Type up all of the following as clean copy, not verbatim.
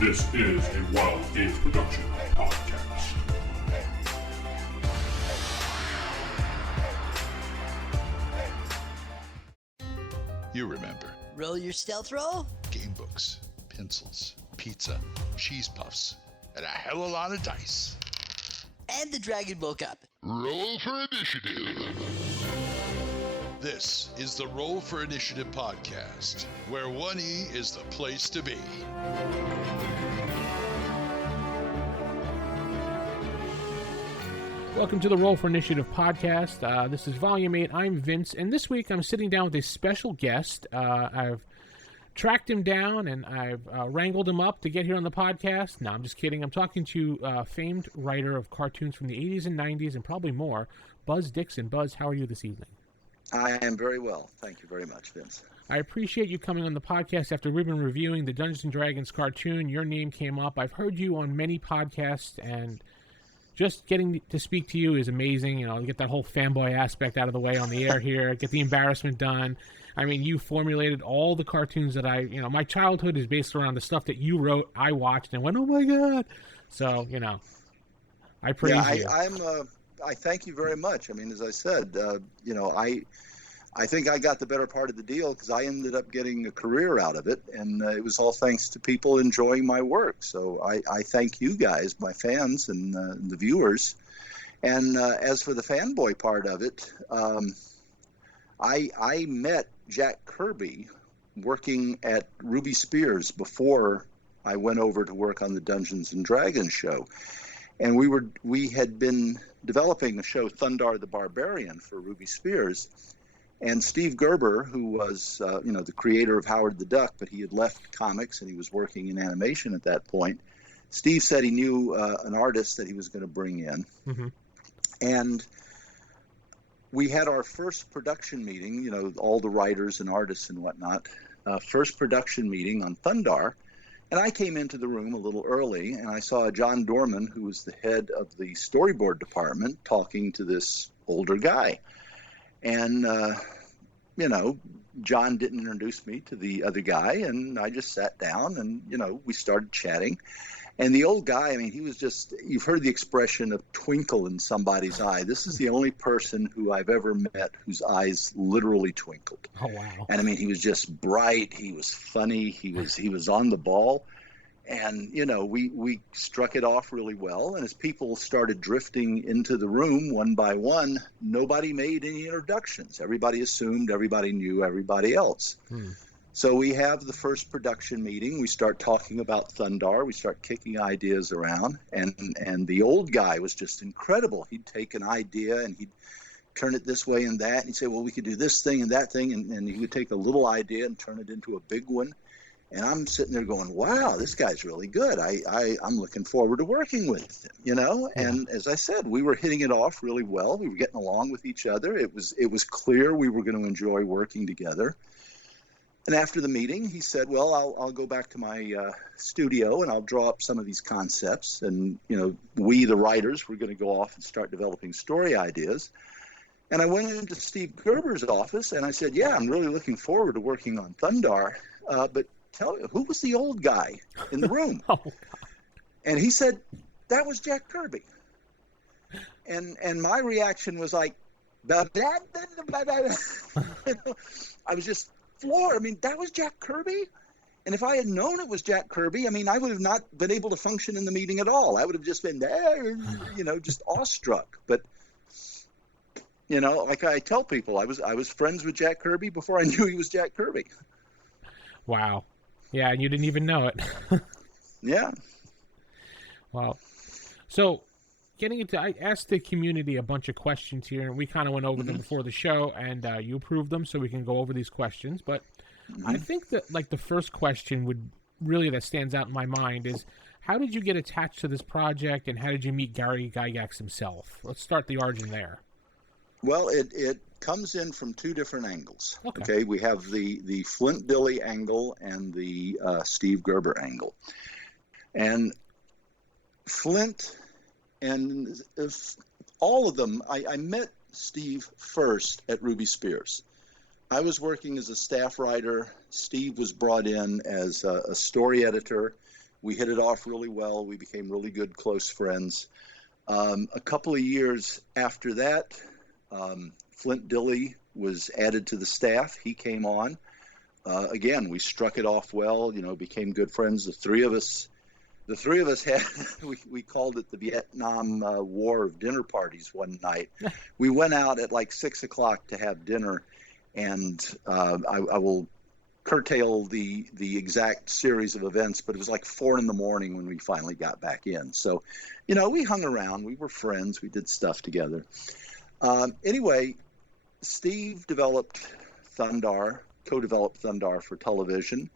This is a Wild Games Production podcast. You remember. Roll your stealth roll? Game books, pencils, pizza, cheese puffs, and a hell of a lot of dice. And the dragon woke up. Roll for Initiative. This is the Roll for Initiative podcast, where 1E is the place to be. Welcome to the Roll for Initiative podcast. This is Volume 8. I'm Vince, and this week I'm sitting down with a special guest. I've tracked him down, and I've wrangled him up to get here on the podcast. No, I'm just kidding. I'm talking to a famed writer of cartoons from the 80s and 90s, and probably more, Buzz Dixon. Buzz, how are you this evening? I am very well. Thank you very much, Vince. I appreciate you coming on the podcast after we've been reviewing the Dungeons & Dragons cartoon. Your name came up. I've heard you on many podcasts, and just getting to speak to you is amazing. You know, get that whole fanboy aspect out of the way on the air here, get the embarrassment done. I mean, you formulated all the cartoons that my childhood is based around the stuff that you wrote, I watched, and went, oh my God. So, I praise you. I thank you very much. I mean, as I said, I think I got the better part of the deal because I ended up getting a career out of it, and it was all thanks to people enjoying my work. So I thank you guys, my fans, and the viewers. And as for the fanboy part of it, I met Jack Kirby working at Ruby Spears before I went over to work on the Dungeons & Dragons show. And we had been developing the show Thundar the Barbarian for Ruby Spears. And Steve Gerber, who was, the creator of Howard the Duck, but he had left comics and he was working in animation at that point. Steve said he knew an artist that he was going to bring in. Mm-hmm. And we had our first production meeting, all the writers and artists and whatnot, first production meeting on Thundar. And I came into the room a little early, and I saw John Dorman, who was the head of the storyboard department, talking to this older guy. And, John didn't introduce me to the other guy, and I just sat down and, we started chatting. And the old guy, he was just, you've heard the expression of twinkle in somebody's eye. This is the only person who I've ever met whose eyes literally twinkled. Oh, wow. And he was just bright. He was funny. He was on the ball. And, we struck it off really well. And as people started drifting into the room one by one, nobody made any introductions. Everybody assumed everybody knew everybody else. So we have the first production meeting. We start talking about Thundar. We start kicking ideas around. And the old guy was just incredible. He'd take an idea and he'd turn it this way and that. And he'd say, well, we could do this thing and that thing. And he would take a little idea and turn it into a big one. And I'm sitting there going, wow, this guy's really good. I'm looking forward to working with him, Yeah. And as I said, we were hitting it off really well. We were getting along with each other. It was clear we were going to enjoy working together. And after the meeting, he said, well, I'll go back to my studio and I'll draw up some of these concepts. And, we, the writers, were going to go off and start developing story ideas. And I went into Steve Gerber's office and I said, yeah, I'm really looking forward to working on Thundar. But tell me, who was the old guy in the room? And he said, that was Jack Kirby. And my reaction was like, I was just floored. that was Jack Kirby? And if I had known it was Jack Kirby, I would have not been able to function in the meeting at all. I would have just been there, just awestruck. But, like I tell people, I was friends with Jack Kirby before I knew he was Jack Kirby. Wow. Yeah, and you didn't even know it. Yeah. Wow. So, I asked the community a bunch of questions here, and we kind of went over them before the show, and you approved them, so we can go over these questions. But I think that, the first question that stands out in my mind is, how did you get attached to this project, and how did you meet Gary Gygax himself? Let's start the origin there. Well, it comes in from two different angles. Okay, we have the Flint Dille angle and the Steve Gerber angle. And Flint and all of them, I met Steve first at Ruby Spears. I was working as a staff writer. Steve was brought in as a story editor. We hit it off really well. We became really good, close friends. A couple of years after that, Flint Dilley was added to the staff. He came on. Again, we struck it off well, became good friends. The three of us had, we called it the Vietnam War of dinner parties one night. We went out at like 6 o'clock to have dinner, and I will curtail the exact series of events, but it was like 4 a.m. when we finally got back in. So, we hung around. We were friends. We did stuff together. Anyway, Steve developed Thundar, co-developed Thundar for television.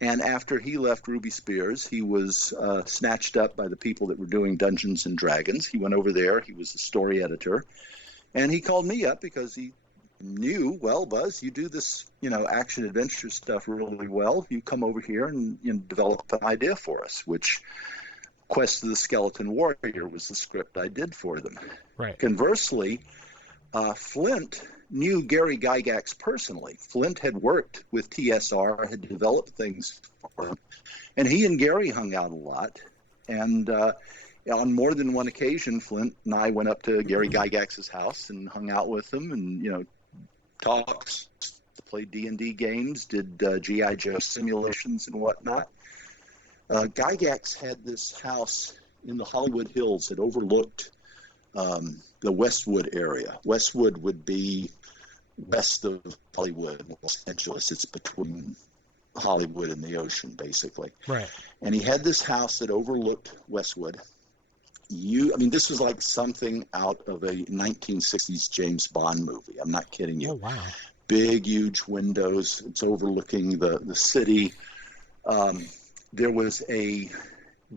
And after he left Ruby Spears, he was snatched up by the people that were doing Dungeons and Dragons. He went over there. He was the story editor. And he called me up because he knew, well, Buzz, you do this, action adventure stuff really well. You come over here and develop an idea for us, which Quest of the Skeleton Warrior was the script I did for them. Right. Conversely, Flint knew Gary Gygax personally. Flint had worked with TSR, had developed things for him, and he and Gary hung out a lot. And on more than one occasion, Flint and I went up to Gary Gygax's house and hung out with him, and talked, played D&D games, did G.I. Joe simulations and whatnot. Gygax had this house in the Hollywood Hills that overlooked the Westwood area. Westwood would be west of Hollywood, Los Angeles. It's between Hollywood and the ocean, basically. Right. And he had this house that overlooked Westwood. This was like something out of a 1960s James Bond movie. I'm not kidding you. Oh, wow. Big, huge windows. It's overlooking the city. There was a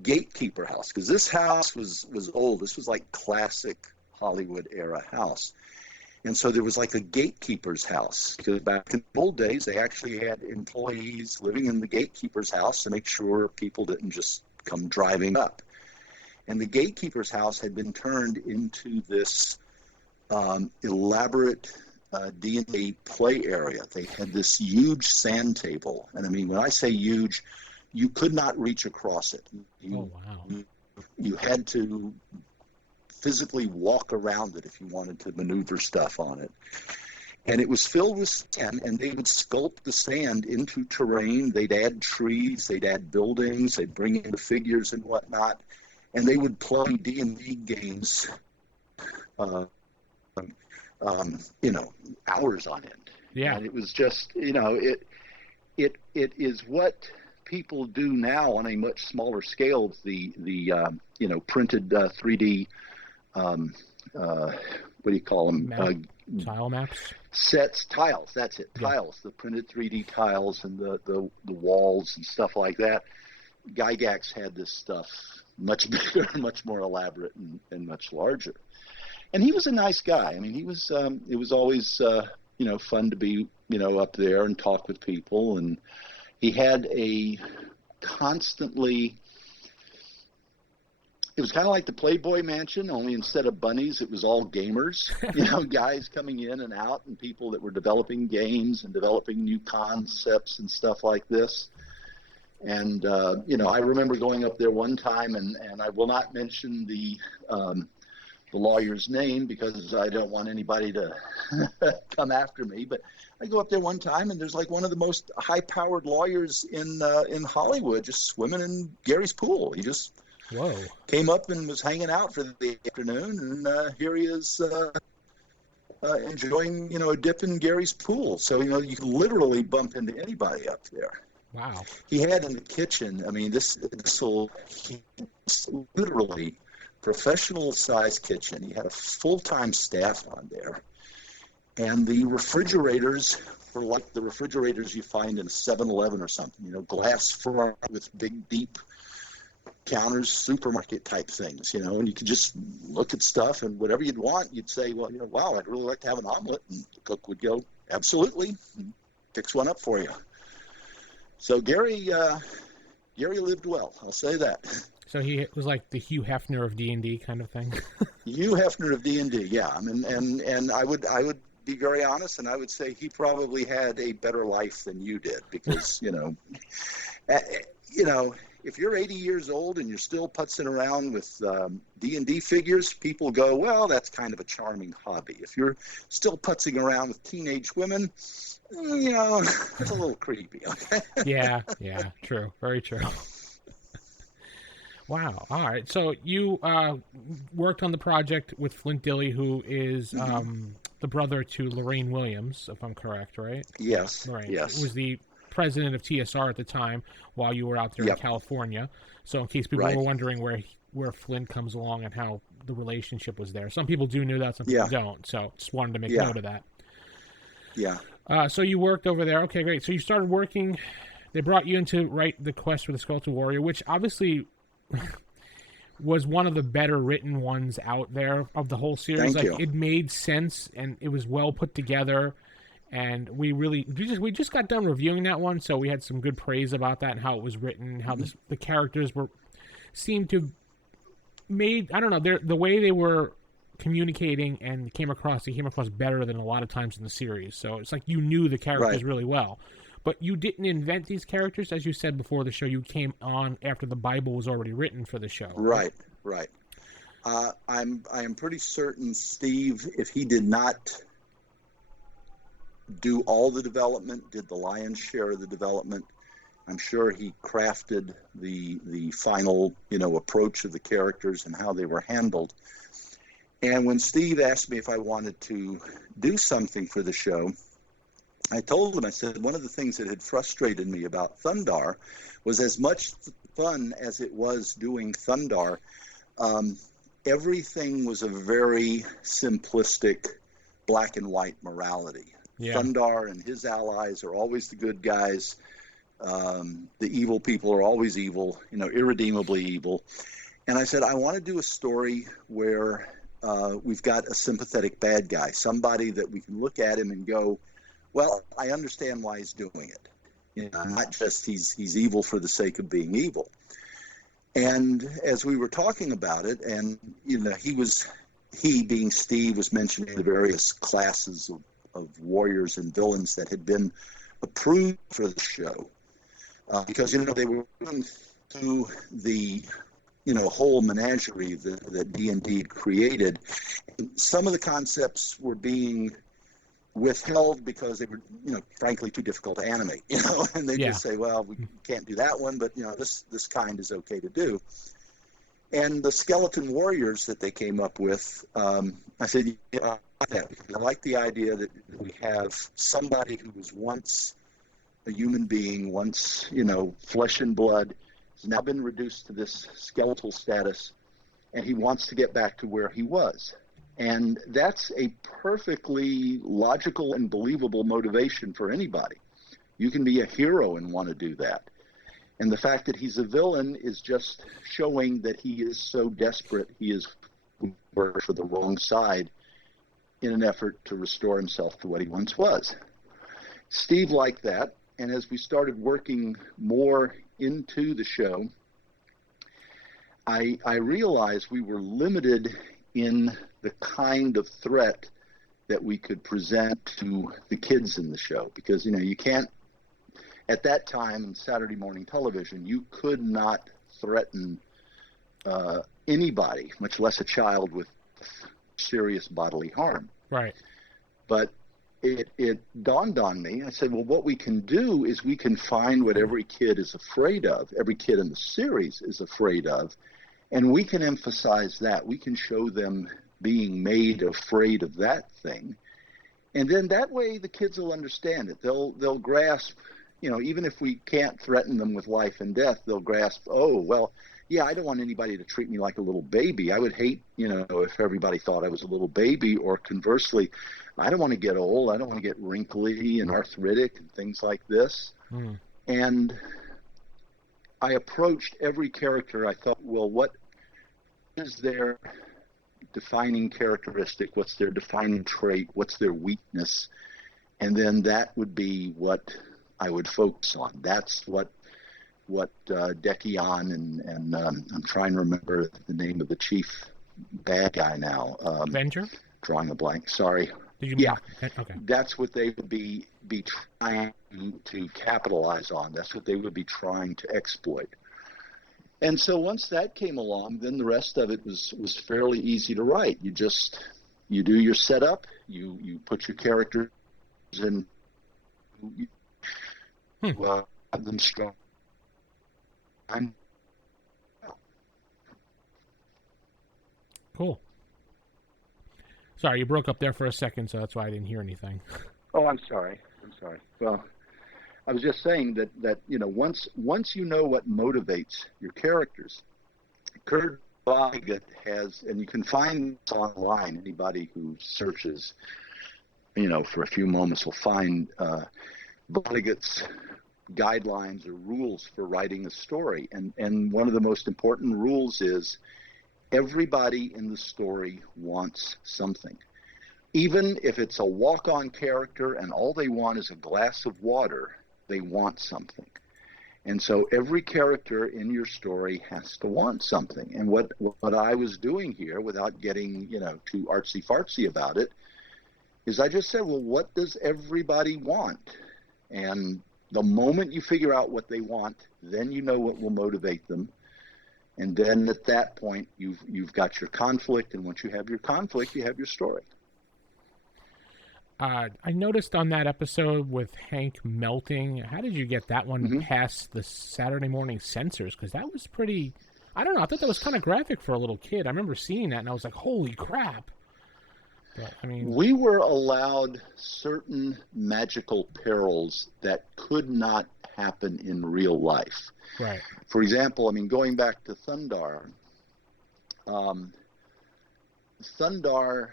gatekeeper house, because this house was old. This was like classic Hollywood era house. And so there was like a gatekeeper's house, because back in the old days, they actually had employees living in the gatekeeper's house to make sure people didn't just come driving up. And the gatekeeper's house had been turned into this elaborate D&D play area. They had this huge sand table. And when I say huge, you could not reach across it. Oh, wow. You had to physically walk around it if you wanted to maneuver stuff on it. And it was filled with sand, and they would sculpt the sand into terrain. They'd add trees, they'd add buildings, they'd bring in the figures and whatnot. And they would play D&D games, hours on end. Yeah. And it was just, it is what people do now on a much smaller scale. The printed 3D, what do you call them? Tile maps? Sets, tiles. That's it. Yeah. Tiles, the printed 3D tiles and the walls and stuff like that. Gygax had this stuff much bigger, much more elaborate, and much larger. And he was a nice guy. He was. It was always fun to be up there and talk with people. And he had a constantly. It was kind of like the Playboy Mansion, only instead of bunnies, it was all gamers. Guys coming in and out, and people that were developing games and developing new concepts and stuff like this. And, I remember going up there one time, and I will not mention the lawyer's name because I don't want anybody to come after me. But I go up there one time, and there's like one of the most high-powered lawyers in Hollywood just swimming in Gary's pool. He just came up and was hanging out for the afternoon, and here he is enjoying, a dip in Gary's pool. So, you can literally bump into anybody up there. Wow. He had in the kitchen, this literally professional sized kitchen. He had a full-time staff on there. And the refrigerators were like the refrigerators you find in a 7-Eleven or something, glass front with big, deep counters, supermarket type things, and you could just look at stuff, and whatever you'd want, you'd say, well, wow, I'd really like to have an omelet. And the cook would go, absolutely, and fix one up for you. So Gary lived well. I'll say that. So he was like the Hugh Hefner of D&D kind of thing. Hugh Hefner of D&D, yeah. And I would be very honest, and I would say he probably had a better life than you did, because if you're 80 years old and you're still putzing around with D&D figures, people go, well, that's kind of a charming hobby. If you're still putzing around with teenage women, it's a little creepy. Okay? Yeah, true. Very true. Wow. All right. So you worked on the project with Flint Dilley, who is the brother to Lorraine Williams, if I'm correct, right? Yes. Lorraine. Yes. Was the president of TSR at the time while you were out there in California. So in case people were wondering where Flint comes along and how the relationship was there. Some people do know that, some people don't. So just wanted to make note of that. Yeah. So you worked over there. Okay, great. So you started working. They brought you in to write The Quest for the Skeleton Warrior, which obviously was one of the better written ones out there of the whole series. Thank you. It made sense and it was well put together. And we just got done reviewing that one, so we had some good praise about that and how it was written, how the characters seemed to made, I don't know, the way they were communicating and they came across better than a lot of times in the series. So it's like you knew the characters really well. But you didn't invent these characters, as you said before the show. You came on after the Bible was already written for the show. Right. I am pretty certain Steve, if he did not do all the development, did the lion's share of the development, I'm sure he crafted the final, approach of the characters and how they were handled. And when Steve asked me if I wanted to do something for the show, I told him, I said, one of the things that had frustrated me about Thundar was as much fun as it was doing Thundar, everything was a very simplistic black and white morality. Yeah. Thundar and his allies are always the good guys. The evil people are always evil, irredeemably evil. And I said, I want to do a story where we've got a sympathetic bad guy, somebody that we can look at him and go, well, I understand why he's doing it. Not just he's evil for the sake of being evil. And as we were talking about it, and he being Steve was mentioning the various classes of warriors and villains that had been approved for the show, because they were going through the whole menagerie that D&D had created. Some of the concepts were being withheld because they were, frankly too difficult to animate, and they just say, well, we can't do that one, but this kind is okay to do. And the skeleton warriors that they came up with, I said, I like the idea that we have somebody who was once a human being, once, flesh and blood, has now been reduced to this skeletal status, and he wants to get back to where he was. And that's a perfectly logical and believable motivation for anybody. You can be a hero and want to do that. And the fact that he's a villain is just showing that he is so desperate, he is for the wrong side in an effort to restore himself to what he once was. Steve liked that, and as we started working more into the show, I realized we were limited in the kind of threat that we could present to the kids in the show, because you can't, at that time in Saturday morning television, you could not threaten anybody, much less a child, with serious bodily harm. Right. But it dawned on me. I said, well, what we can do is we can find what every kid is afraid of, every kid in the series is afraid of, and we can emphasize that. We can show them being made afraid of that thing. And then that way the kids will understand it. They'll grasp, even if we can't threaten them with life and death, they'll grasp, oh, well, yeah, I don't want anybody to treat me like a little baby. I would hate, if everybody thought I was a little baby, or conversely, I don't want to get old. I don't want to get wrinkly and arthritic and things like this. Mm. And I approached every character. I thought, well, what is their defining characteristic? What's their defining trait? What's their weakness? And then that would be what I would focus on. That's what Dekion and I'm trying to remember the name of the chief bad guy now. Avenger? Drawing a blank. Sorry. Did you mean? Okay. That's what they would be trying to capitalize on. That's what they would be trying to exploit. And so once that came along, then the rest of it was fairly easy to write. You do your setup, you put your characters in, have them strong. Cool. Sorry, you broke up there for a second, so that's why I didn't hear anything. Oh, I'm sorry. Well, I was just saying that once you know what motivates your characters, Kurt Vonnegut has, and you can find this online. Anybody who searches, for a few moments will find Vonnegut's guidelines or rules for writing a story. And one of the most important rules is everybody in the story wants something. Even if it's a walk-on character and all they want is a glass of water, they want something. And so every character in your story has to want something. And what I was doing here, without getting, too artsy-fartsy about it, is I just said, well, what does everybody want? And the moment you figure out what they want, then you know what will motivate them. And then at that point, you've got your conflict. And once you have your conflict, you have your story. I noticed on that episode with Hank melting, how did you get that one past the Saturday morning censors? Because that was pretty, I don't know, I thought that was kind of graphic for a little kid. I remember seeing that, and I was like, holy crap. But, we were allowed certain magical perils that could not happen in real life. Right. For example, going back to Thundar, Thundar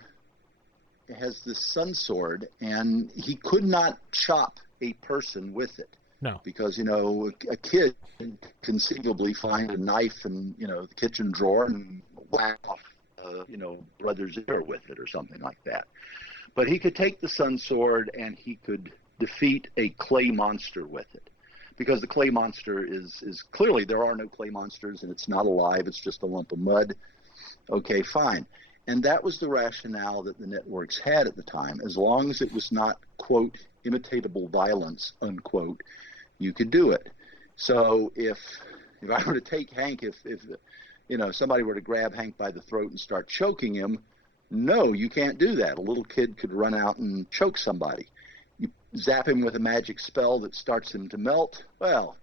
has this sun sword, and he could not chop a person with it. No. Because, a kid can conceivably find a knife in, the kitchen drawer and whack off, brother's ear with it or something like that. But he could take the sun sword and he could defeat a clay monster with it. Because the clay monster is clearly, there are no clay monsters and it's not alive, it's just a lump of mud. Okay, fine. And that was the rationale that the networks had at the time. As long as it was not, quote, imitatable violence, unquote, you could do it. So if I were to take Hank, if somebody were to grab Hank by the throat and start choking him, no, you can't do that. A little kid could run out and choke somebody. You zap him with a magic spell that starts him to melt. Well,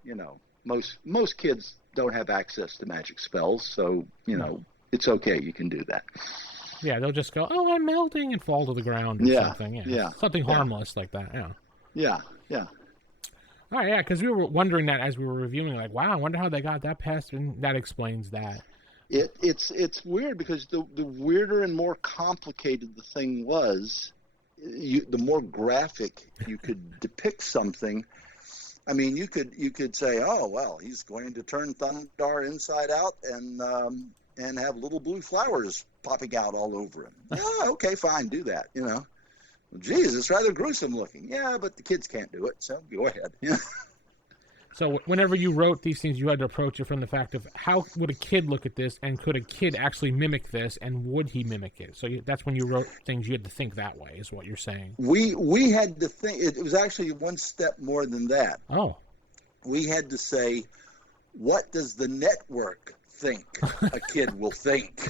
most kids don't have access to magic spells, so, it's okay. You can do that. Yeah, they'll just go, oh, I'm melting, and fall to the ground or something. Yeah. Something harmless like that, Yeah. All right, because we were wondering that as we were reviewing, like, wow, I wonder how they got that past, and that explains that. It's weird because the weirder and more complicated the thing was, the more graphic you could depict something. You could say, oh, well, he's going to turn Thundar inside out and have little blue flowers popping out all over him. Yeah, okay, fine, do that, Well, geez, it's rather gruesome looking. Yeah, but the kids can't do it, so go ahead. So whenever you wrote these things, you had to approach it from the fact of how would a kid look at this, and could a kid actually mimic this, and would he mimic it? So that's when you wrote things, you had to think that way, is what you're saying. We had to think, it was actually one step more than that. Oh. We had to say, what does the network think a kid will think?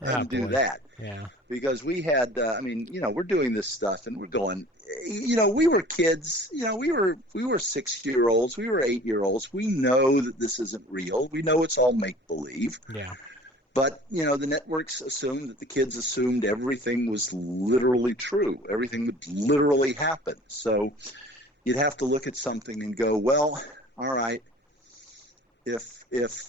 And do that. Yeah. Because we had, we're doing this stuff and we're going, we were kids, we were 6-year-olds, we were 8-year-olds. We know that this isn't real. We know it's all make-believe. Yeah. But, the networks assumed that the kids assumed everything was literally true. Everything would literally happen. So you'd have to look at something and go, well, all right, if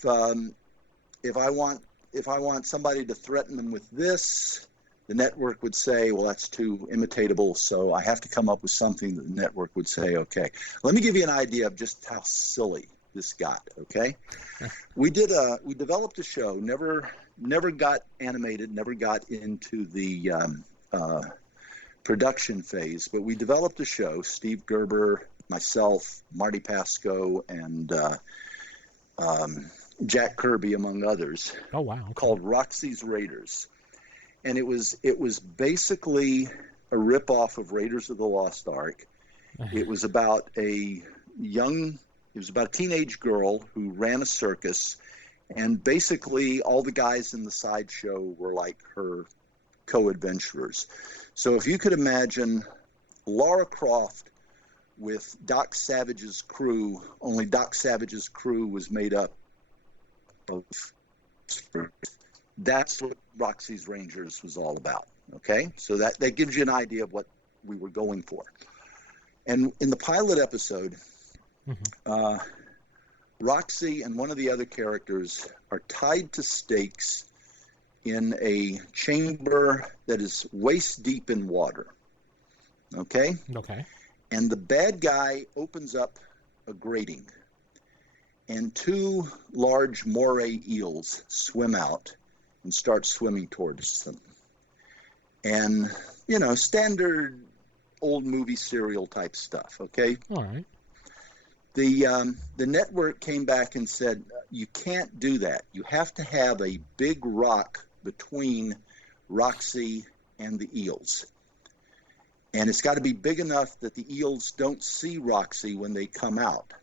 I want somebody to threaten them with this, the network would say, well, that's too imitatable, so I have to come up with something that the network would say, okay. Let me give you an idea of just how silly this got, okay? We developed a show, never got animated, never got into the production phase, but we developed a show, Steve Gerber, myself, Marty Pasco, and Jack Kirby, among others. Oh, wow. Okay. Called Roxy's Raiders. And it was basically a ripoff of Raiders of the Lost Ark. It was about a young was about a teenage girl who ran a circus, and basically all the guys in the sideshow were like her co-adventurers. So if you could imagine Lara Croft with Doc Savage's crew, only Doc Savage's crew was made up of, that's what Roxy's Rangers was all about. Okay, so that gives you an idea of what we were going for. And in the pilot episode, Roxy and one of the other characters are tied to stakes in a chamber that is waist deep in water. Okay? Okay. And the bad guy opens up a grating, and two large moray eels swim out and start swimming towards them. And, you know, standard old movie serial type stuff, okay? All right. The network came back and said, you can't do that. You have to have a big rock between Roxy and the eels. And it's got to be big enough that the eels don't see Roxy when they come out.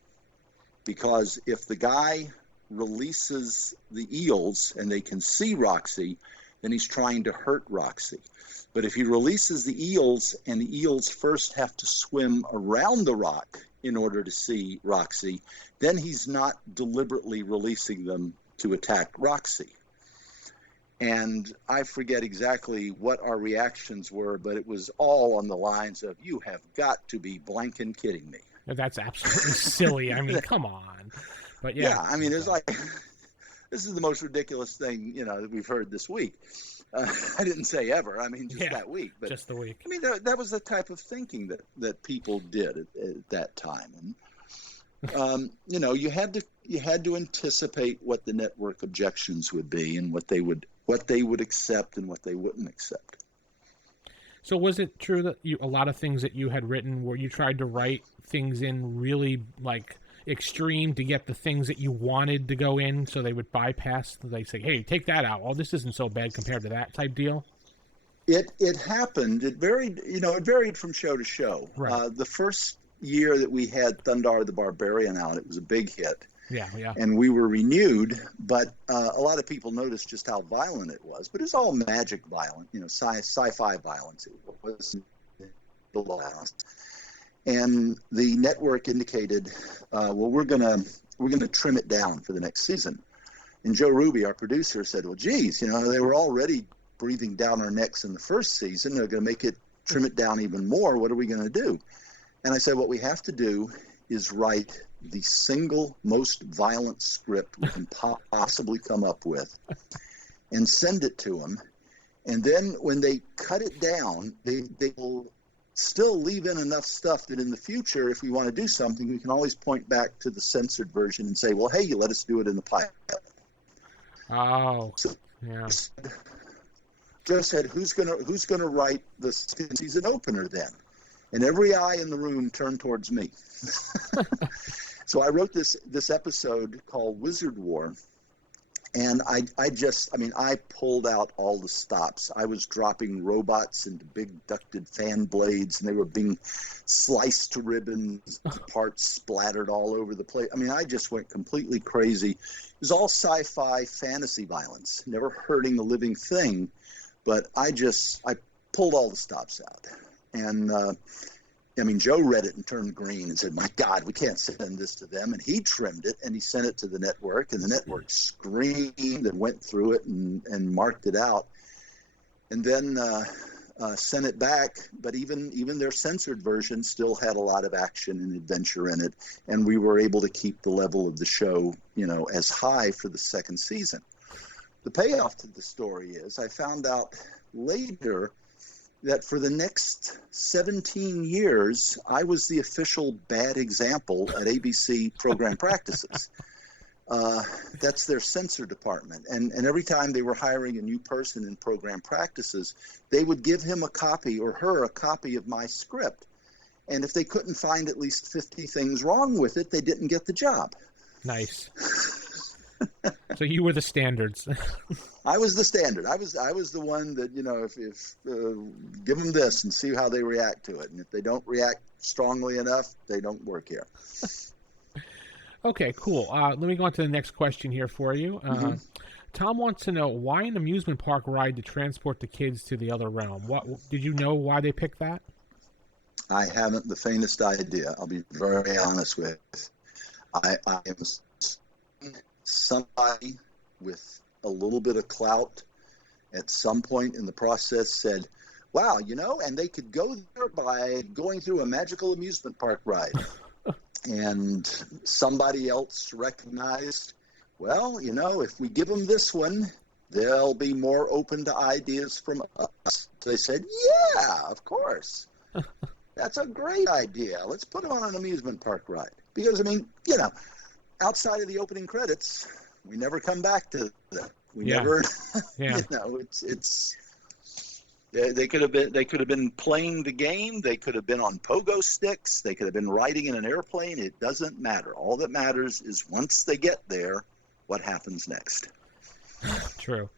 Because if the guy releases the eels and they can see Roxy, then he's trying to hurt Roxy. But if he releases the eels and the eels first have to swim around the rock in order to see Roxy, then he's not deliberately releasing them to attack Roxy. And I forget exactly what our reactions were, but it was all on the lines of, you have got to be blanking kidding me. That's absolutely silly. I mean, come on. But yeah. Yeah, I mean, it's like, this is the most ridiculous thing, you know, that we've heard this week. I didn't say ever. I mean, just that week. But just the week. I mean, that was the type of thinking that people did at that time. And, you know, you had to anticipate what the network objections would be and what they would accept and what they wouldn't accept. So was it true that a lot of things that you had written where you tried to write things in really like extreme to get the things that you wanted to go in, so they would bypass? They say, "Hey, take that out. Oh, this isn't so bad compared to that," type deal. It happened. It varied. You know, it varied from show to show. Right. The first year that we had Thundar the Barbarian out, it was a big hit. Yeah. And we were renewed, but a lot of people noticed just how violent it was. But it was all magic violent, you know, sci-fi violence. It was the last. And the network indicated, well, we're gonna trim it down for the next season. And Joe Ruby, our producer, said, well, geez, you know, they were already breathing down our necks in the first season. They're going to trim it down even more. What are we going to do? And I said, what we have to do is write the single most violent script we can possibly come up with and send it to them. And then when they cut it down, they will still leave in enough stuff that in the future, if we want to do something, we can always point back to the censored version and say, well, hey, you let us do it in the pilot. Oh, so, yeah. Joe said, who's gonna write the season opener then? And every eye in the room turned towards me. So I wrote this episode called Wizard War. And I pulled out all the stops. I was dropping robots into big ducted fan blades, and they were being sliced to ribbons, parts splattered all over the place. I mean, I just went completely crazy. It was all sci-fi fantasy violence, never hurting a living thing. But I pulled all the stops out. And, Joe read it and turned green and said, my God, we can't send this to them. And he trimmed it, and he sent it to the network, and the network screamed and went through it and marked it out. And then sent it back, but even their censored version still had a lot of action and adventure in it, and we were able to keep the level of the show, you know, as high for the second season. The payoff to the story is I found out later that for the next 17 years, I was the official bad example at ABC program practices. That's their censor department. And every time they were hiring a new person in program practices, they would give him a copy or her a copy of my script. And if they couldn't find at least 50 things wrong with it, they didn't get the job. Nice. So you were the standards. I was the standard. I was the one that, you know, if give them this and see how they react to it. And if they don't react strongly enough, they don't work here. Okay, cool. Let me go on to the next question here for you. Tom wants to know why an amusement park ride to transport the kids to the other realm. What did you know why they picked that? I haven't the faintest idea. I'll be very honest with you. I am somebody with a little bit of clout at some point in the process said, wow, and they could go there by going through a magical amusement park ride. And somebody else recognized, well, if we give them this one, they'll be more open to ideas from us. So they said, yeah, of course. That's a great idea. Let's put them on an amusement park ride. Because, outside of the opening credits, we never come back to them. We never, it's they could have been playing the game. They could have been on pogo sticks. They could have been riding in an airplane. It doesn't matter. All that matters is once they get there, what happens next. True.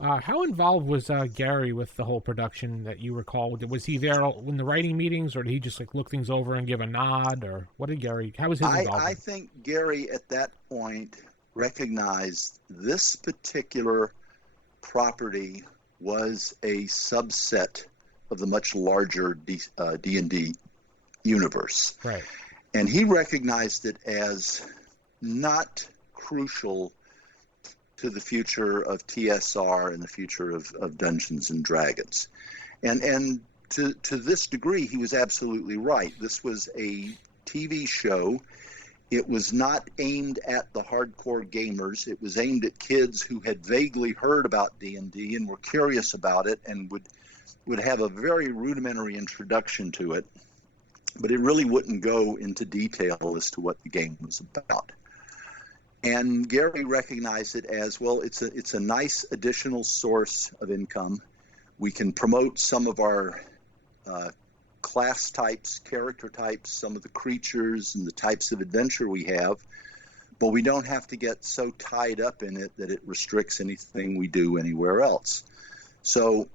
How involved was Gary with the whole production that you recall? Was he there in the writing meetings, or did he just look things over and give a nod, or what did Gary? How was his involvement? I think Gary at that point recognized this particular property was a subset of the much larger D&D universe. Right. And he recognized it as not crucial to the future of TSR and the future of Dungeons and Dragons. And to this degree, he was absolutely right. This was a TV show. It was not aimed at the hardcore gamers. It was aimed at kids who had vaguely heard about D&D and were curious about it and would have a very rudimentary introduction to it. But it really wouldn't go into detail as to what the game was about. And Gary recognized it as, well, it's a nice additional source of income. We can promote some of our class types, character types, some of the creatures and the types of adventure we have, but we don't have to get so tied up in it that it restricts anything we do anywhere else. So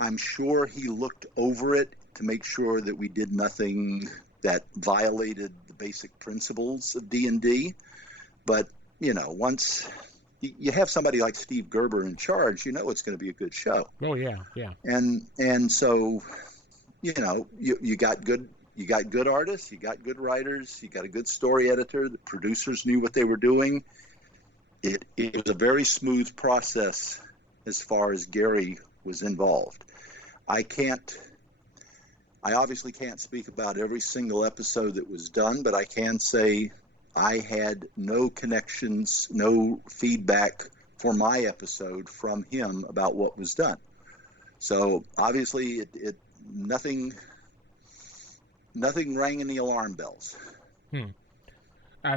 I'm sure he looked over it to make sure that we did nothing that violated the basic principles of D&D. But, once you have somebody like Steve Gerber in charge, it's going to be a good show. Oh, yeah, yeah. And so, you got good artists, you got good writers, you got a good story editor. The producers knew what they were doing. It was a very smooth process as far as Gary was involved. I obviously can't speak about every single episode that was done, but I can say I had no connections, no feedback for my episode from him about what was done. So obviously nothing rang any alarm bells.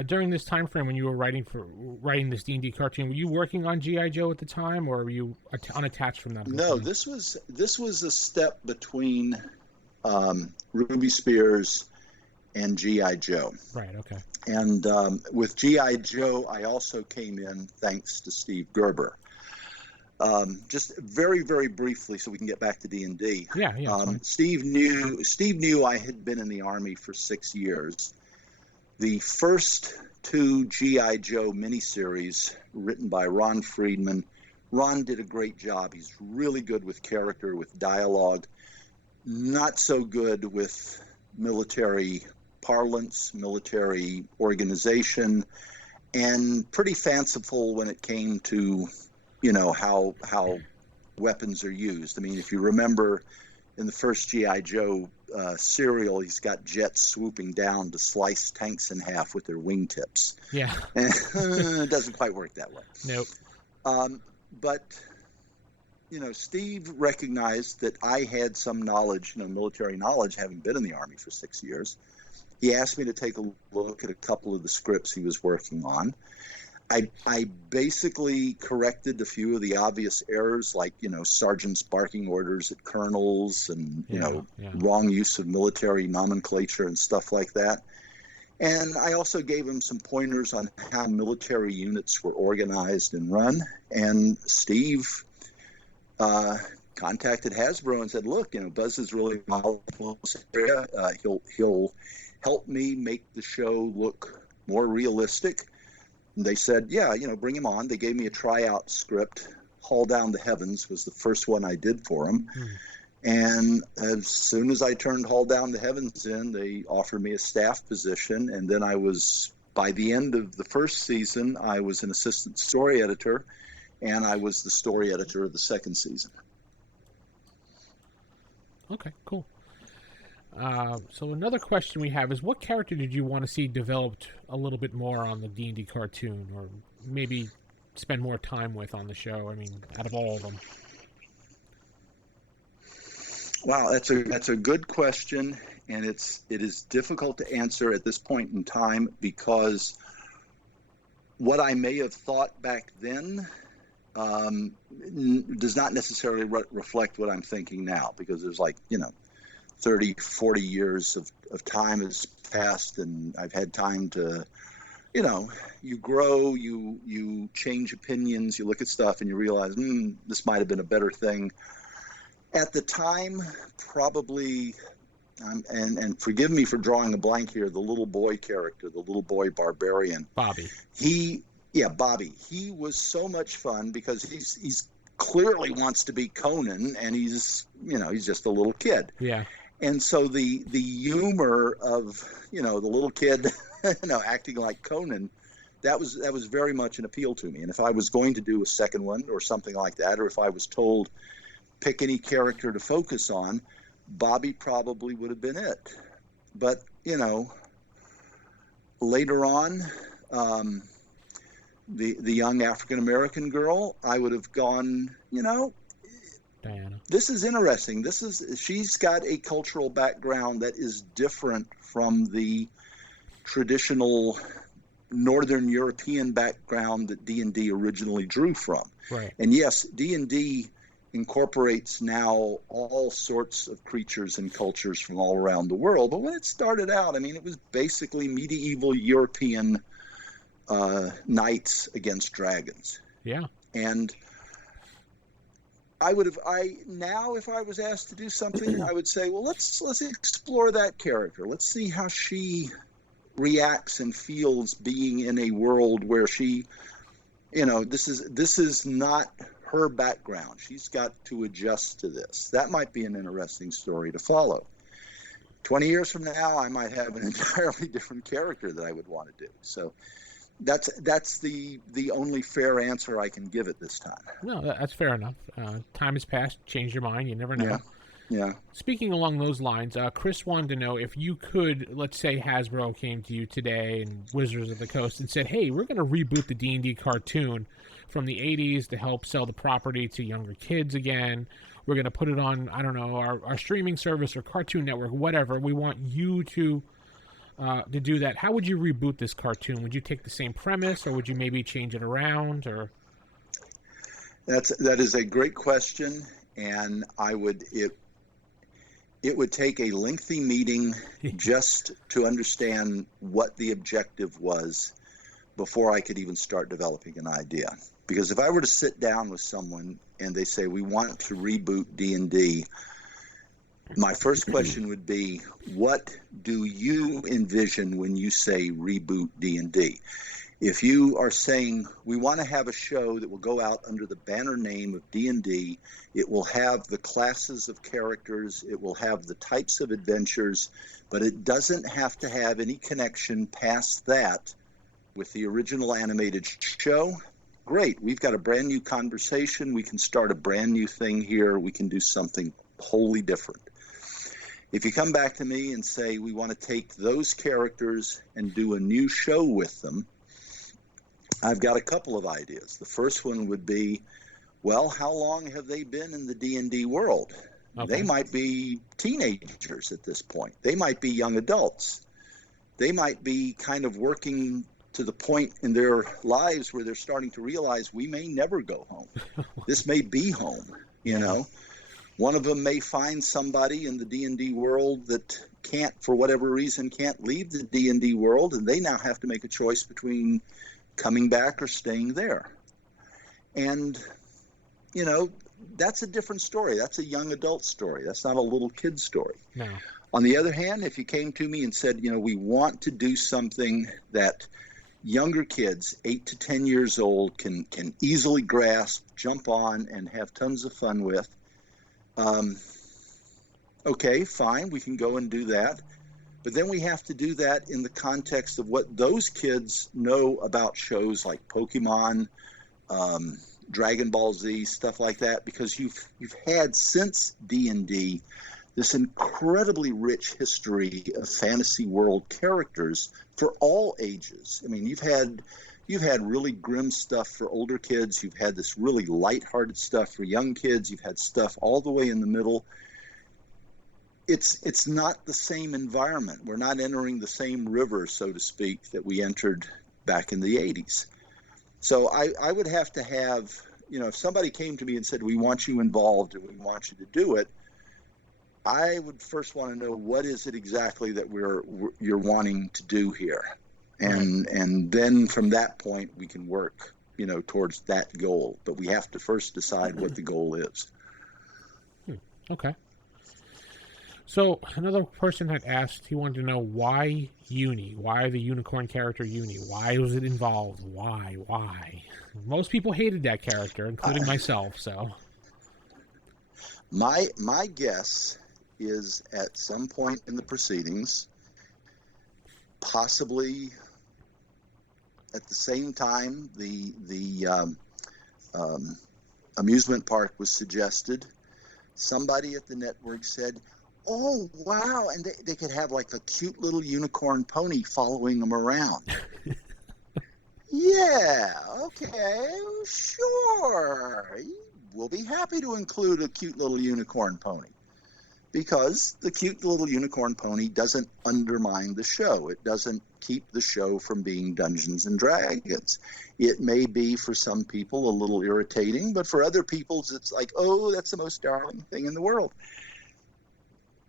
During this time frame when you were writing this D&D cartoon, were you working on G.I. Joe at the time, or were you unattached from that? No, this was a step between Ruby Spears and G.I. Joe. Right, okay. And with G.I. Joe, I also came in thanks to Steve Gerber. Just very, very briefly, so we can get back to D&D. Yeah. Steve knew I had been in the Army for 6 years. The first 2 G.I. Joe miniseries written by Ron Friedman. Ron did a great job. He's really good with character, with dialogue. Not so good with military parlance, military organization, and pretty fanciful when it came to, how weapons are used. I mean, if you remember in the first G.I. Joe serial, he's got jets swooping down to slice tanks in half with their wingtips. Yeah. And it doesn't quite work that way. Nope. But, Steve recognized that I had some knowledge, military knowledge, having been in the Army for 6 years. He asked me to take a look at a couple of the scripts he was working on. I basically corrected a few of the obvious errors, like, sergeants barking orders at colonels and, wrong use of military nomenclature and stuff like that. And I also gave him some pointers on how military units were organized and run. And Steve contacted Hasbro and said, look, Buzz is really knowledgeable in this area. He'll help me make the show look more realistic. And they said, yeah, bring him on. They gave me a tryout script. Haul Down the Heavens was the first one I did for them. And as soon as I turned Haul Down the Heavens in, they offered me a staff position. And then by the end of the first season, I was an assistant story editor, and I was the story editor of the second season. Okay, cool. So another question we have is, what character did you want to see developed a little bit more on the D&D cartoon, or maybe spend more time with on the show? I mean, out of all of them. Wow, that's a good question, and it is difficult to answer at this point in time, because what I may have thought back then does not necessarily reflect what I'm thinking now, because there's 30, 40 years of time has passed, and I've had time to, you grow, you change opinions, you look at stuff and you realize, this might have been a better thing. At the time, probably, and forgive me for drawing a blank here, the little boy character, the little boy barbarian. Bobby. Bobby. He was so much fun because he's clearly wants to be Conan, and he's just a little kid. Yeah. And so the humor of, the little kid, acting like Conan, that was very much an appeal to me. And if I was going to do a second one or something like that, or if I was told pick any character to focus on, Bobby probably would have been it. But, later on, the young African-American girl, I would have gone, Diana. This is interesting. She's got a cultural background that is different from the traditional Northern European background that D&D originally drew from. Right. And yes, D&D incorporates now all sorts of creatures and cultures from all around the world. But when it started out, it was basically medieval European knights against dragons. Yeah. And now if I was asked to do something, I would say, well, let's explore that character. Let's see how she reacts and feels being in a world where she, this is not her background. She's got to adjust to this. That might be an interesting story to follow. 20 years from now, I might have an entirely different character that I would want to do. So that's the only fair answer I can give at this time. No, that's fair enough. Time has passed. Change your mind. You never know. Yeah. Speaking along those lines, Chris wanted to know if you could, let's say Hasbro came to you today and Wizards of the Coast and said, hey, we're going to reboot the D&D cartoon from the 80s to help sell the property to younger kids again. We're going to put it on, I don't know, our streaming service or Cartoon Network, whatever. We want you to do that. How would you reboot this cartoon? Would you take the same premise, or would you maybe change it around? Or that is a great question, and it would take a lengthy meeting just to understand what the objective was before I could even start developing an idea. Because if I were to sit down with someone and they say, we want to reboot D&D, my first question would be, what do you envision when you say reboot D&D? If you are saying, we want to have a show that will go out under the banner name of D&D, it will have the classes of characters, it will have the types of adventures, but it doesn't have to have any connection past that with the original animated show, great. We've got a brand new conversation. We can start a brand new thing here. We can do something wholly different. If you come back to me and say, we want to take those characters and do a new show with them, I've got a couple of ideas. The first one would be, well, how long have they been in the D&D world? Okay. They might be teenagers at this point. They might be young adults. They might be kind of working to the point in their lives where they're starting to realize we may never go home. This may be home, you know. One of them may find somebody in the D&D world that can't, for whatever reason, can't leave the D&D world, and they now have to make a choice between coming back or staying there. And, you know, that's a different story. That's a young adult story. That's not a little kid story. No. On the other hand, if you came to me and said, we want to do something that younger kids, 8 to 10 years old, can easily grasp, jump on, and have tons of fun with, okay, fine, we can go and do that. But then we have to do that in the context of what those kids know about shows like Pokemon, Dragon Ball Z, stuff like that, because you've had since D&D this incredibly rich history of fantasy world characters for all ages. I mean, you've had really grim stuff for older kids. You've had this really lighthearted stuff for young kids. You've had stuff all the way in the middle. It's not the same environment. We're not entering the same river, so to speak, that we entered back in the 80s. So I would have to have, if somebody came to me and said, we want you involved and we want you to do it, I would first want to know what is it exactly that you're wanting to do here. And then from that point, we can work, towards that goal. But we have to first decide what the goal is. Okay. So another person had asked, he wanted to know why Uni? Why the unicorn character Uni? Why was it involved? Why? Most people hated that character, including myself, so. My guess is at some point in the proceedings, possibly at the same time the amusement park was suggested, somebody at the network said, oh, wow, and they could have like a cute little unicorn pony following them around. Yeah, okay, sure. We'll be happy to include a cute little unicorn pony, because the cute little unicorn pony doesn't undermine the show. It doesn't keep the show from being Dungeons and Dragons. It may be for some people a little irritating, but for other people it's like, oh, that's the most darling thing in the world.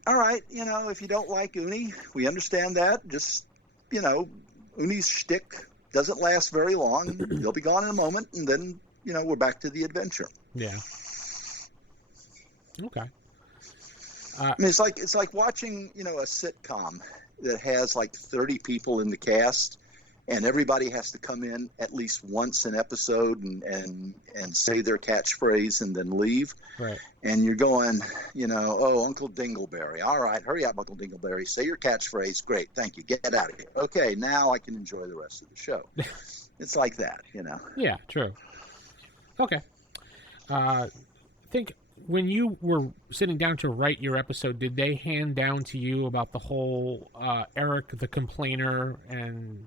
All right, if you don't like Uni, we understand that. Just, Uni's shtick doesn't last very long. He'll be gone in a moment, and then, we're back to the adventure. Yeah. Okay. I mean, it's like watching, a sitcom that has like 30 people in the cast, and everybody has to come in at least once an episode and say their catchphrase and then leave. Right. And you're going, oh, Uncle Dingleberry. All right, hurry up, Uncle Dingleberry. Say your catchphrase. Great, thank you. Get out of here. Okay, now I can enjoy the rest of the show. It's like that, Yeah, true. Okay. I think when you were sitting down to write your episode, did they hand down to you about the whole Eric the complainer? And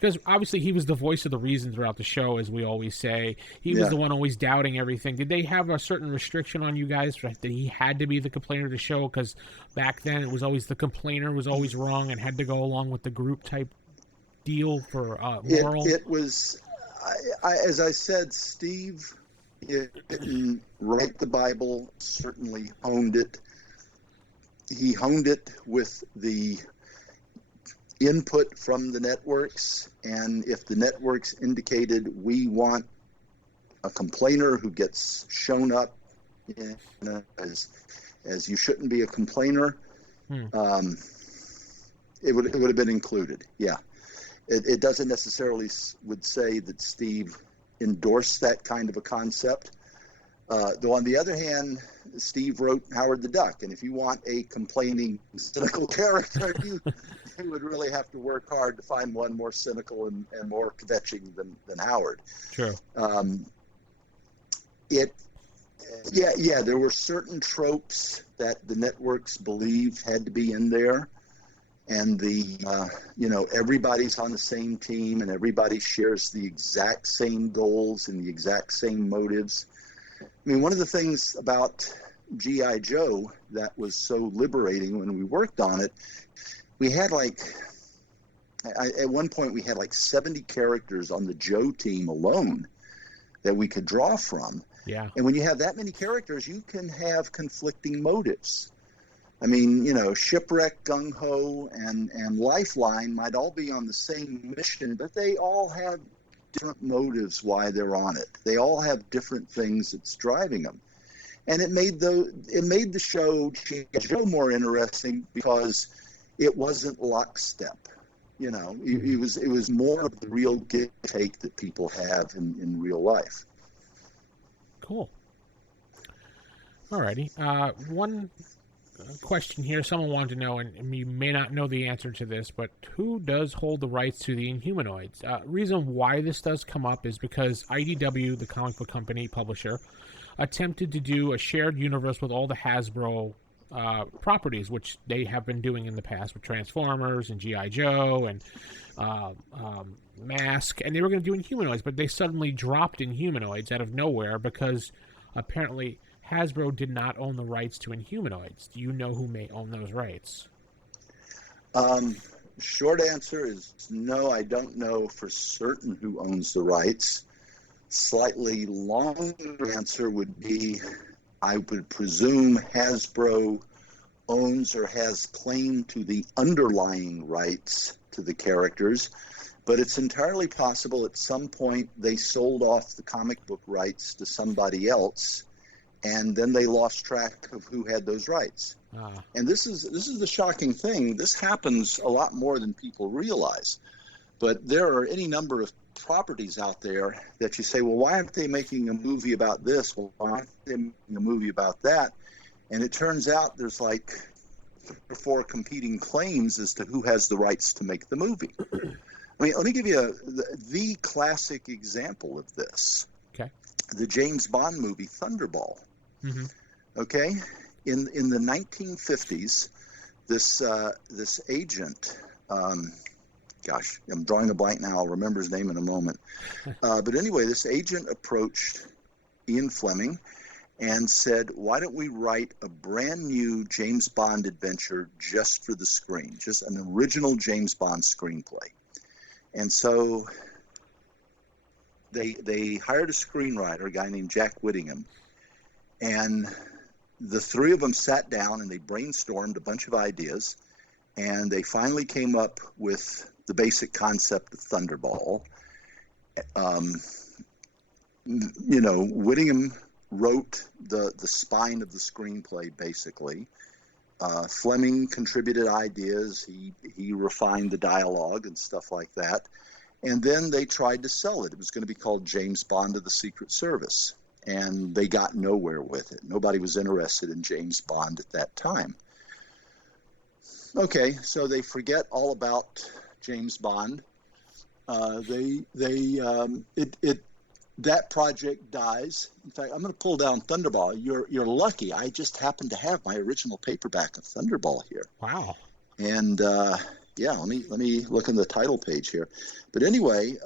because obviously he was the voice of the reason throughout the show, as we always say. He was the one always doubting everything. Did they have a certain restriction on you guys that he had to be the complainer of the show? Because back then it was always the complainer was always wrong and had to go along with the group type deal for moral. It was, as I said, Steve didn't write the Bible, certainly honed it. He honed it with the input from the networks, and if the networks indicated we want a complainer who gets shown up as you shouldn't be a complainer, it would have been included. Yeah, it doesn't necessarily would say that Steve endorsed that kind of a concept. Though on the other hand, Steve wrote Howard the Duck, and if you want a complaining, cynical character, you would really have to work hard to find one more cynical and more kvetching than Howard. True. There were certain tropes that the networks believed had to be in there, and everybody's on the same team and everybody shares the exact same goals and the exact same motives. I mean, one of the things about G.I. Joe that was so liberating when we worked on it, we had at one point we had 70 characters on the Joe team alone that we could draw from. Yeah. And when you have that many characters, you can have conflicting motives. I mean, Shipwreck, Gung Ho, and Lifeline might all be on the same mission, but they all have different motives why they're on it. They all have different things that's driving them. And it made the show G.I. Joe more interesting because it wasn't lockstep. You know, it was more of the real give and take that people have in real life. Cool. Alrighty. One question here. Someone wanted to know, and you may not know the answer to this, but who does hold the rights to the Inhumanoids? Reason why this does come up is because IDW, the comic book company publisher, attempted to do a shared universe with all the Hasbro properties, which they have been doing in the past with Transformers and G.I. Joe and Mask, and they were going to do Inhumanoids, but they suddenly dropped Inhumanoids out of nowhere because apparently Hasbro did not own the rights to Inhumanoids. Do you know who may own those rights? Short answer is no, I don't know for certain who owns the rights. Slightly longer answer would be, I would presume Hasbro owns or has claim to the underlying rights to the characters, but it's entirely possible at some point they sold off the comic book rights to somebody else, and then they lost track of who had those rights. And this is the shocking thing. This happens a lot more than people realize, but there are any number of properties out there that you say, well, why aren't they making a movie about this? Well, why aren't they making a movie about that? And it turns out there's like 3 or 4 competing claims as to who has the rights to make the movie. I mean, let me give you the classic example of this. Okay. The James Bond movie Thunderball. Mm-hmm. Okay. In the 1950s, this agent, gosh, I'm drawing a blank now. I'll remember his name in a moment. But anyway, this agent approached Ian Fleming and said, why don't we write a brand new James Bond adventure just for the screen, just an original James Bond screenplay. And so they hired a screenwriter, a guy named Jack Whittingham, and the 3 of them sat down and they brainstormed a bunch of ideas, and they finally came up with the basic concept of Thunderball. You know, Whittingham wrote the spine of the screenplay, basically. Fleming contributed ideas. He refined the dialogue and stuff like that. And then they tried to sell it. It was going to be called James Bond of the Secret Service. And they got nowhere with it. Nobody was interested in James Bond at that time. Okay, so they forget all about James Bond. That project dies. In fact, I'm going to pull down Thunderball. You're lucky. I just happen to have my original paperback of Thunderball here. Wow. And yeah, let me look in the title page here. But anyway,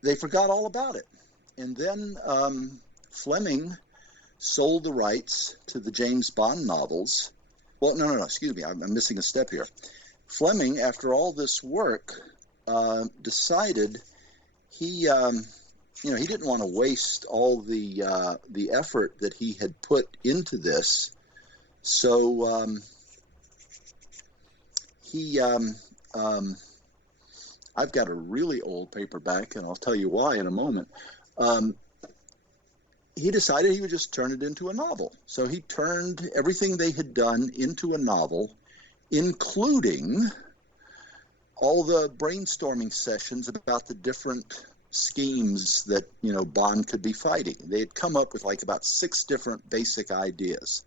they forgot all about it. And then Fleming sold the rights to the James Bond novels. Well, no, excuse me. I'm missing a step here. Fleming, after all this work, decided he didn't want to waste all the effort that he had put into this. So I've got a really old paperback, and I'll tell you why in a moment. He decided he would just turn it into a novel. So he turned everything they had done into a novel, including all the brainstorming sessions about the different schemes that, Bond could be fighting. They had come up with like about 6 different basic ideas.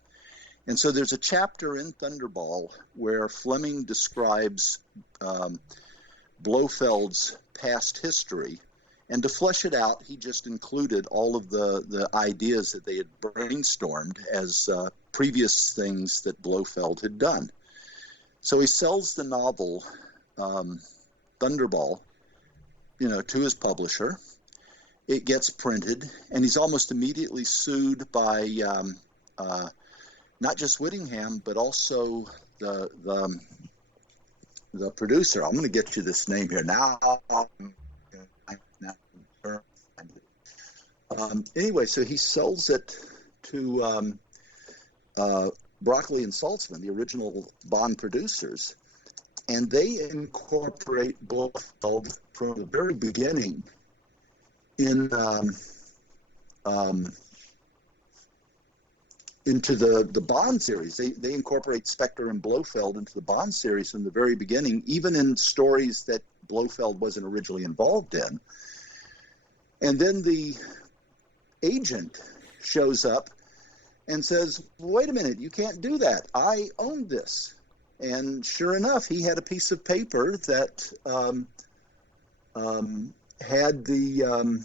And so there's a chapter in Thunderball where Fleming describes Blofeld's past history. And to flesh it out, he just included all of the ideas that they had brainstormed as previous things that Blofeld had done. So he sells the novel Thunderball, to his publisher. It gets printed, and he's almost immediately sued by not just Whittingham, but also the producer. I'm going to get you this name here now. Anyway, so he sells it to Broccoli and Saltzman, the original Bond producers, and they incorporate Blofeld from the very beginning in into the Bond series. They incorporate Spectre and Blofeld into the Bond series from the very beginning, even in stories that Blofeld wasn't originally involved in. And then the agent shows up and says, wait a minute, you can't do that. I own this. And sure enough, he had a piece of paper that had the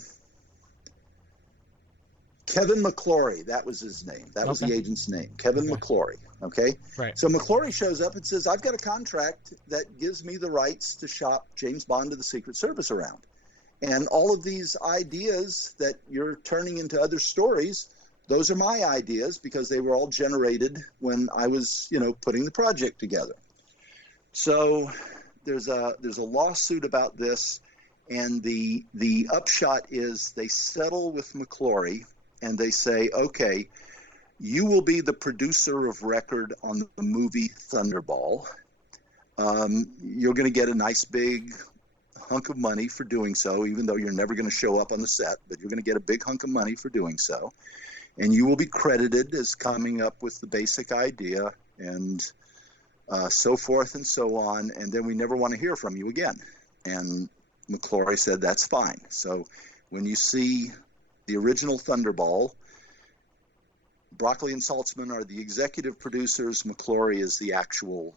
Kevin McClory, that was his name. That was the agent's name, Kevin McClory. Okay. Right. So McClory shows up and says, I've got a contract that gives me the rights to shop James Bond to the Secret Service around. And all of these ideas that you're turning into other stories, those are my ideas because they were all generated when I was, putting the project together. So there's a lawsuit about this, and the upshot is they settle with McClory and they say, okay, you will be the producer of record on the movie Thunderball. You're going to get a nice big hunk of money for doing so, even though you're never going to show up on the set, but you're going to get a big hunk of money for doing so. And you will be credited as coming up with the basic idea and so forth and so on. And then we never want to hear from you again. And McClory said, that's fine. So when you see the original Thunderball, Broccoli and Saltzman are the executive producers. McClory is the actual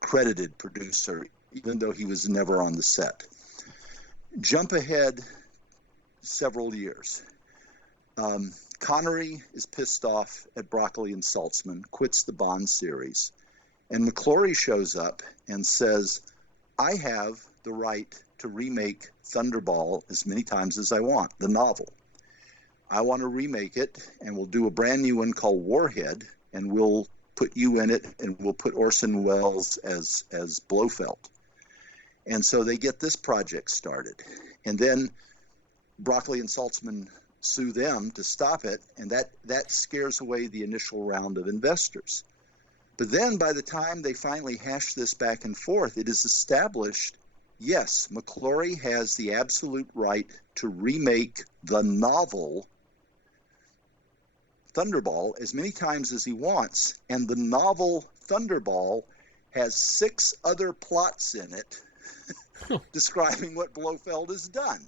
credited producer, even though he was never on the set. Jump ahead several years. Connery is pissed off at Broccoli and Saltzman, quits the Bond series, and McClory shows up and says, I have the right to remake Thunderball as many times as I want, the novel. I want to remake it, and we'll do a brand new one called Warhead, and we'll put you in it, and we'll put Orson Welles as Blofeld. And so they get this project started. And then Broccoli and Saltzman sue them to stop it, and that scares away the initial round of investors. But then by the time they finally hash this back and forth, it is established, yes, McClory has the absolute right to remake the novel Thunderball as many times as he wants, and the novel Thunderball has 6 other plots in it describing what Blofeld has done.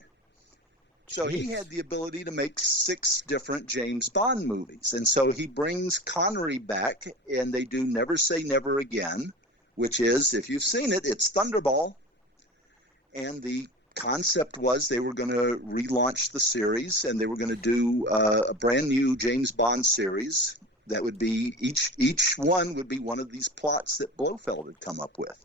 So he had the ability to make 6 different James Bond movies. And so he brings Connery back, and they do Never Say Never Again, which is, if you've seen it, it's Thunderball. And the concept was they were going to relaunch the series, and they were going to do a brand new James Bond series that would be, each one would be one of these plots that Blofeld had come up with.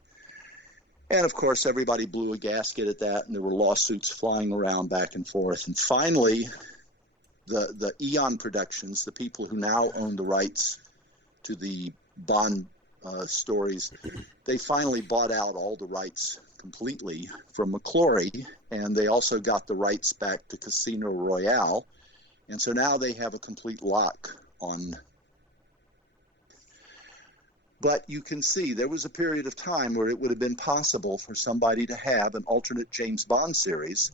And, of course, everybody blew a gasket at that, and there were lawsuits flying around back and forth. And finally, the Eon Productions, the people who now own the rights to the Bond stories, they finally bought out all the rights completely from McClory, and they also got the rights back to Casino Royale. And so now they have a complete lock on. But you can see there was a period of time where it would have been possible for somebody to have an alternate James Bond series,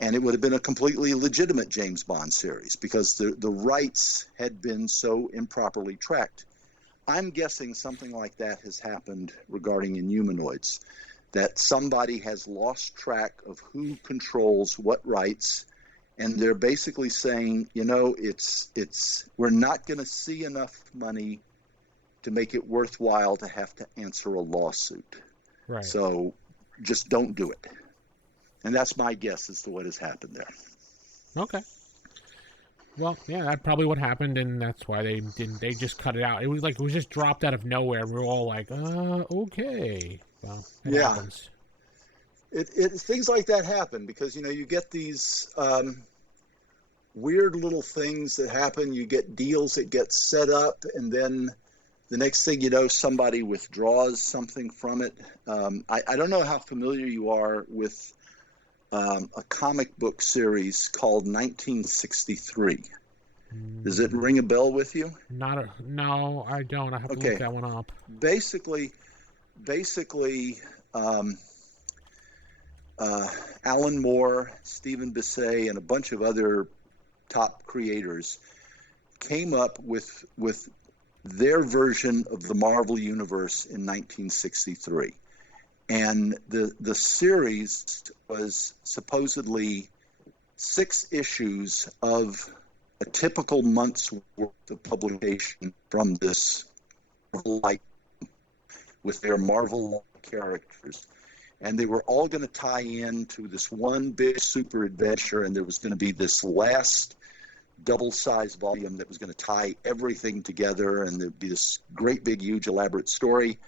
and it would have been a completely legitimate James Bond series because the rights had been so improperly tracked. I'm guessing something like that has happened regarding Inhumanoids, that somebody has lost track of who controls what rights, and they're basically saying, we're not going to see enough money to make it worthwhile to have to answer a lawsuit. Right. So just don't do it. And that's my guess as to what has happened there. Okay. Well, yeah, that's probably what happened, and that's why they just cut it out. It was just dropped out of nowhere. We were all like, okay. Well, it happens. It things like that happen because, you get these weird little things that happen. You get deals that get set up, and then the next thing you know, somebody withdraws something from it. I don't know how familiar you are with a comic book series called 1963. Does it ring a bell with you? No, I don't. I have to look that one up. Basically, Alan Moore, Stephen Bissay, and a bunch of other top creators came up with their version of the Marvel Universe in 1963. And the series was supposedly 6 issues of a typical month's worth of publication from this light with their Marvel characters. And they were all going to tie in to this one big super adventure, and there was going to be this last double-sized volume that was going to tie everything together, and there'd be this great big huge elaborate story.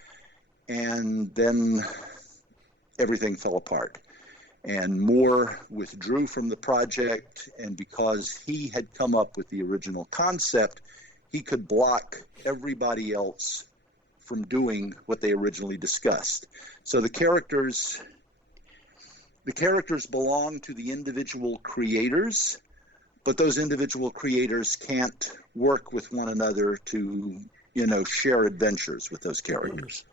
And then everything fell apart. And Moore withdrew from the project, and because he had come up with the original concept, he could block everybody else from doing what they originally discussed. So the characters belong to the individual creators, but those individual creators can't work with one another to, share adventures with those characters.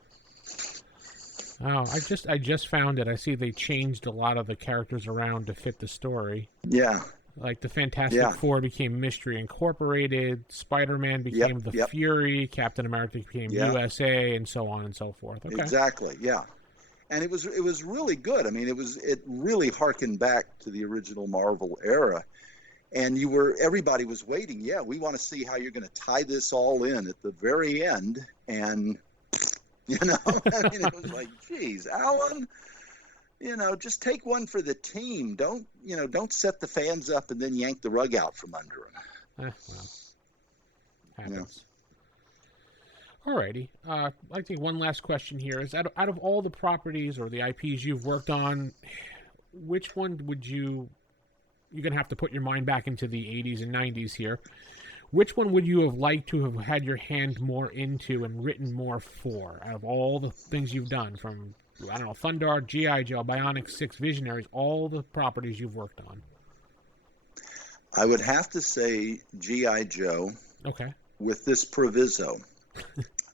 Oh, I just found it. I see they changed a lot of the characters around to fit the story. Yeah. Like the Fantastic Four became Mystery Incorporated, Spider-Man became the Fury, Captain America became USA, and so on and so forth. Okay. Exactly. Yeah. And it was really good. I mean, it really harkened back to the original Marvel era. And everybody was waiting. Yeah, we want to see how you're going to tie this all in at the very end. And I mean, it was like, geez, Alan, just take one for the team. Don't set the fans up and then yank the rug out from under them. Well, happens. Alrighty. I think one last question here is, out of all the properties or the IPs you've worked on, which one would you're going to have to put your mind back into the 80s and 90s here. Which one would you have liked to have had your hand more into and written more for, out of all the things you've done, from, Thundar, G.I. Joe, Bionic 6, Visionaries, all the properties you've worked on? I would have to say G.I. Joe. Okay. With this proviso.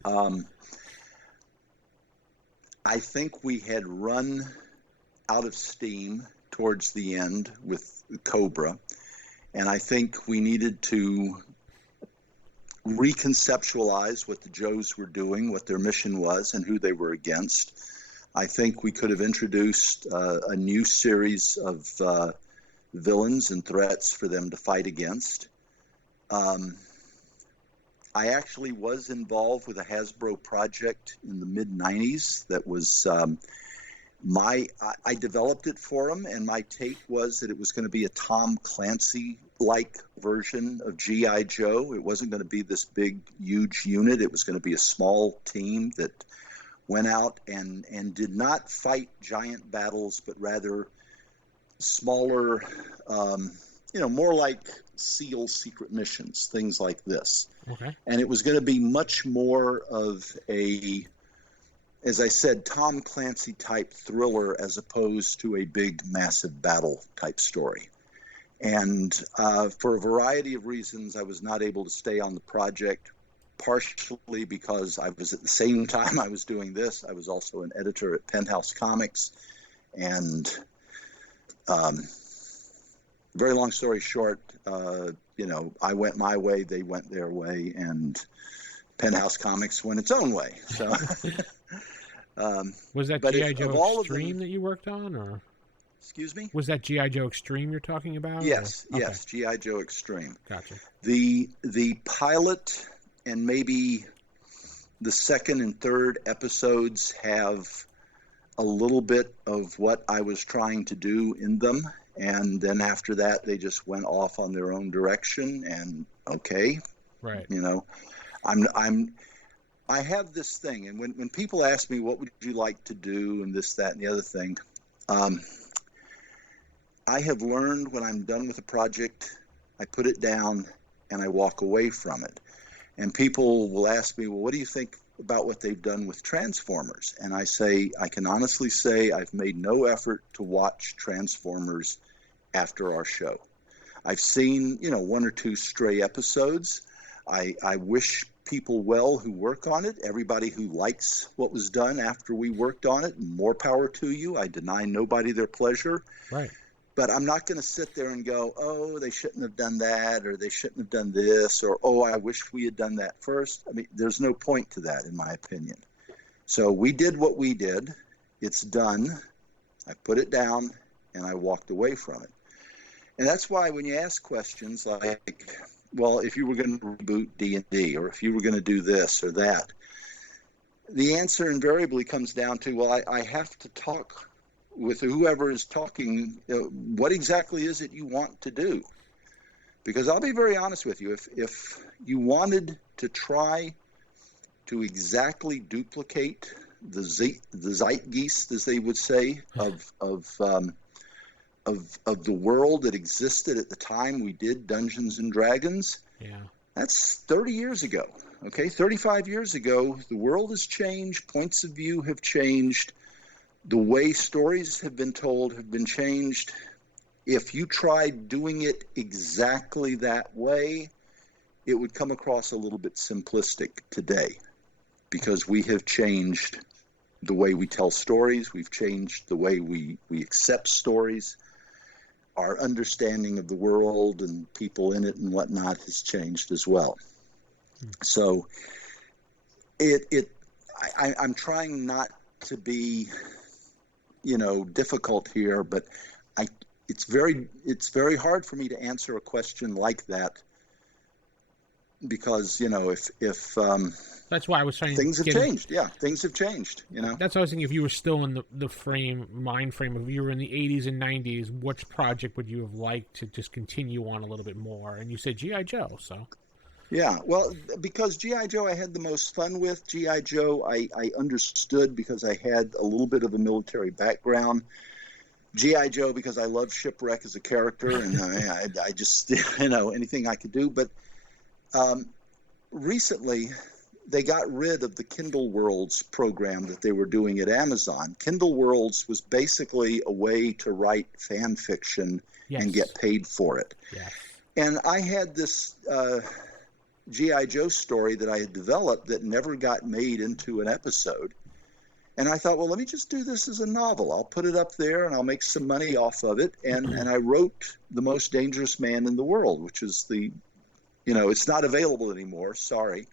I think we had run out of steam towards the end with Cobra, and I think we needed to reconceptualize what the Joes were doing, what their mission was, and who they were against. I think we could have introduced a new series of villains and threats for them to fight against. I actually was involved with a Hasbro project in the mid-90s that was I developed it for them, and my take was that it was going to be a Tom Clancy-like version of G.I. Joe. It wasn't going to be this big, huge unit. It was going to be a small team that went out and did not fight giant battles, but rather smaller, more like SEAL secret missions, things like this. Okay. And it was going to be much more of a, as I said, Tom Clancy type thriller as opposed to a big, massive battle type story. And for a variety of reasons, I was not able to stay on the project, partially because I was, at the same time I was doing this, I was also an editor at Penthouse Comics. And very long story short, I went my way, they went their way, and Penthouse Comics went its own way. So, was that G.I. Joe Extreme that you worked on, or? Excuse me? Was that G.I. Joe Extreme you're talking about? Yes, or? Okay. Yes, G.I. Joe Extreme. Gotcha. The pilot and maybe the second and third episodes have a little bit of what I was trying to do in them. And then after that, they just went off on their own direction. And okay, right. I have this thing, and when people ask me what would you like to do, and this, that, and the other thing, I have learned when I'm done with a project, I put it down and I walk away from it. And people will ask me, well, what do you think about what they've done with Transformers? And I say, I can honestly say I've made no effort to watch Transformers after our show. I've seen, one or two stray episodes. I wish people well who work on it. Everybody who likes what was done after we worked on it, more power to you. I deny nobody their pleasure. Right. But I'm not going to sit there and go, oh, they shouldn't have done that, or they shouldn't have done this, or, oh, I wish we had done that first. I mean, there's no point to that, in my opinion. So we did what we did. It's done. I put it down, and I walked away from it. And that's why when you ask questions like, well, if you were going to reboot D&D, or if you were going to do this or that, the answer invariably comes down to, well, I have to talk with whoever is talking, what exactly is it you want to do? Because I'll be very honest with you, if you wanted to try to exactly duplicate the zeitgeist, as they would say, of the world that existed at the time we did Dungeons and Dragons, that's 30 years ago. Okay, 35 years ago, the world has changed, points of view have changed. The way stories have been told have been changed. If you tried doing it exactly that way, it would come across a little bit simplistic today, because we have changed the way we tell stories. We've changed the way we accept stories. Our understanding of the world and people in it and whatnot has changed as well. So I'm trying not to be difficult here, but it's very hard for me to answer a question like that, because if that's why I was saying things have changed. Yeah, things have changed. That's why I was thinking, if you were still in the mind frame of, you were in the 80s and 90s, which project would you have liked to just continue on a little bit more? And you said G.I. Joe, so. Yeah, well, because G.I. Joe I had the most fun with. G.I. Joe I understood because I had a little bit of a military background. G.I. Joe because I love Shipwreck as a character, and I just, anything I could do. But recently, they got rid of the Kindle Worlds program that they were doing at Amazon. Kindle Worlds was basically a way to write fan fiction and get paid for it. Yes. And I had this G.I. Joe story that I had developed that never got made into an episode. And I thought, well, let me just do this as a novel. I'll put it up there and I'll make some money off of it. And I wrote The Most Dangerous Man in the World, which is it's not available anymore, sorry.